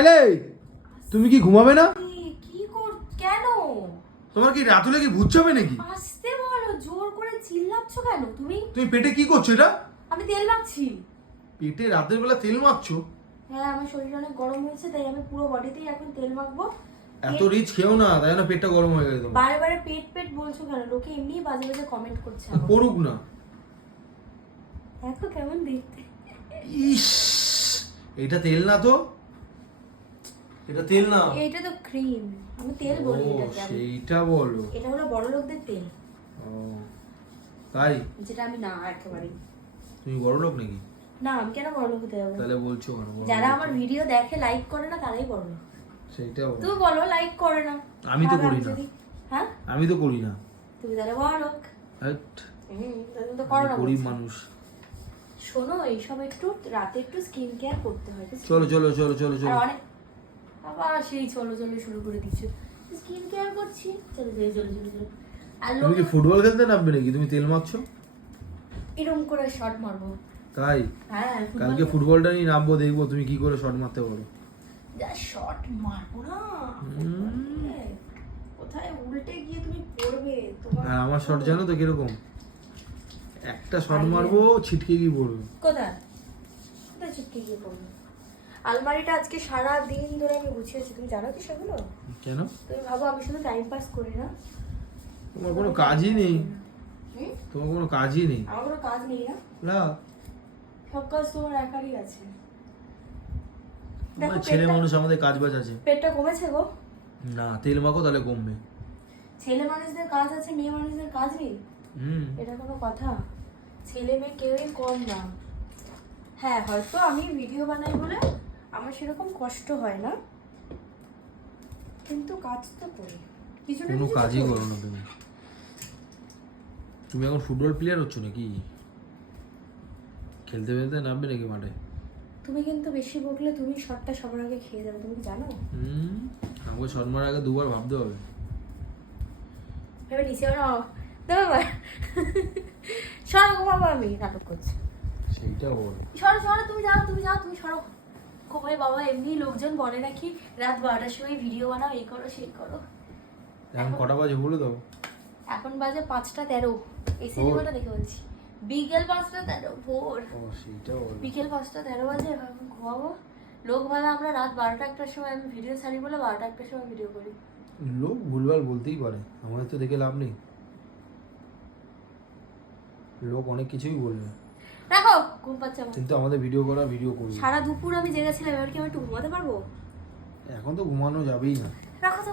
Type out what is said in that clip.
এলে তুমি কি ঘুমাবে না? কি কর কেন? তোমার কি রাত হলে কি ভূত চাবে নাকি? আসতে বলো জোর করে চিল্লাচ্ছ কেন? তুমি? তুমি পেটে কি করছ এটা? আমি তেল মাখছি। পেটে রাতের বেলা তেল মাখছো? হ্যাঁ আমার শরীর অনেক গরম হয়েছে তাই আমি পুরো বডিতেই এখন তেল মাখবো। এত রিচ খেও না তাই না পেটটা গরম হয়ে গেছে তোমার। বারে বারে পেট পেট বলছো কেন? লোকে এমনিই বাজে বাজে কমেন্ট করছে। পড়ুক না। দেখো কেমন দেখতে। ইস এটা তেল না তো? এটা তেল না এটা তো ক্রিম আমি তেল বলি এটাকে। সেইটা বলো। এটা হলো বড় লোকদের তেল। ও তাই? যেটা আমি না একেবারে তুমি বড় লোক নাকি? না আমি কেন বড় লোক হতে যাব? তাহলে বলছো কেন? যারা আমার ভিডিও দেখে লাইক করে না তারাই বড় লোক। সেইটা বলো। তুমি বলো লাইক করে না। আমি তো করি না। হ্যাঁ? আমি তো করি না। তুমি তাহলে বড় লোক। গরিব মানুষ। শোনো এইসব একটু রাতে একটু স্কিন কেয়ার করতে হয়? চলো চলো চলো চলো চলো। আবার সেই চলো চলো শুরু করে দিচ্ছ। স্কিন কেয়ার করছি। চলো চলো চলো চলো চলো। আর তুমি কি ফুটবল খেলতে নামবে নাকি? তুমি তেল মাখছো এরকম করে শর্ট মারবো। তাই? হ্যাঁ কালকে ফুটবলটা নিয়ে নামবো দেখব তুমি কি করে শট মারতে পারো। যা শর্ট মারবো না। কোথায় উল্টে গিয়ে তুমি পড়বে? তোমার আর আমার শট জানো তো কীরকম? একটা শট মারবো ছিটকে গিয়ে পড়বে। কোথায়? কোথায় চিপকে গিয়ে পড়বে? আলমারিটা আজকে সারা দিন ধরে আমি গুছিয়েছি। তুমি জানো কি সেগুলো? কেন? তুমি ভাবো আমি শুধু টাইম পাস করি না। তোমার কোনো কাজই নেই? তোমার কোনো কাজই নেই। আমার কোনো কাজ নেই না। না। সব কাজ তোমার একারই আছে। দেখো ছেলে মানুষ আমাদের কাজ বাজ আছে। পেটটা কমেছে গো? না তেল মাখো তাহলে কমবে। ছেলে মানুষদের কাজ আছে মেয়ে মানুষদের কাজ নেই? হুম। এটা কোনো কথা। ছেলে মেয়ে কেউই কম না। হ্যাঁ হয়তো আমি ভিডিও বানাই বলে আমার সেরকম কষ্ট হয় না। কিন্তু কাজ তো করি। কিছু না কোনো কাজই করো? না তুমি। তুমি এখন ফুটবল প্লেয়ার হচ্ছ নাকি? খেলতে খেলতে নামবে নাকি মাঠে? তুমি কিন্তু বেশি বকলে তুমি শটটা সবার আগে খেয়ে যাবে তুমি জানো? হুম আমাকে শট মারার আগে দুবার ভাবতে হবে। নিচে দেবে সরো ঘুমাবো আমি। নাটক করছি। সেইটা বল। সরো সরো তুমি যাও তুমি যাও তুমি সরো। ঘুমাই বাবা এমনি লোকজন বলে নাকি রাত বারোটার সময় ভিডিও বানাও এই করো সেই করো। এখন কটা বাজে বলে দাও। এখন বাজে পাঁচটা তেরো। এই সিনেমাটা দেখে বলছি। বিকেল পাঁচটা তেরো ভোর। বিকেল পাঁচটা তেরো বাজে এখন ঘুমাবো। লোক ভাবে আমরা রাত বারোটা একটার সময় আমি ভিডিও ছাড়ি বলে বারোটা একটার সময় ভিডিও করি। লোক ভুলভাল বলতেই পারে আমাদের তো দেখে লাভ নেই। লোক অনেক কিছুই বলবে। রাখো ঘুম পাচ্ছে আমার। কিন্তু আমাদের ভিডিও করা ভিডিও করবে সারা দুপুর আমি জেগেছিলাম এবার কি আমি একটু ঘুমাতে পারব? এখন তো ঘুমানো যাবেই না। রাখো তো।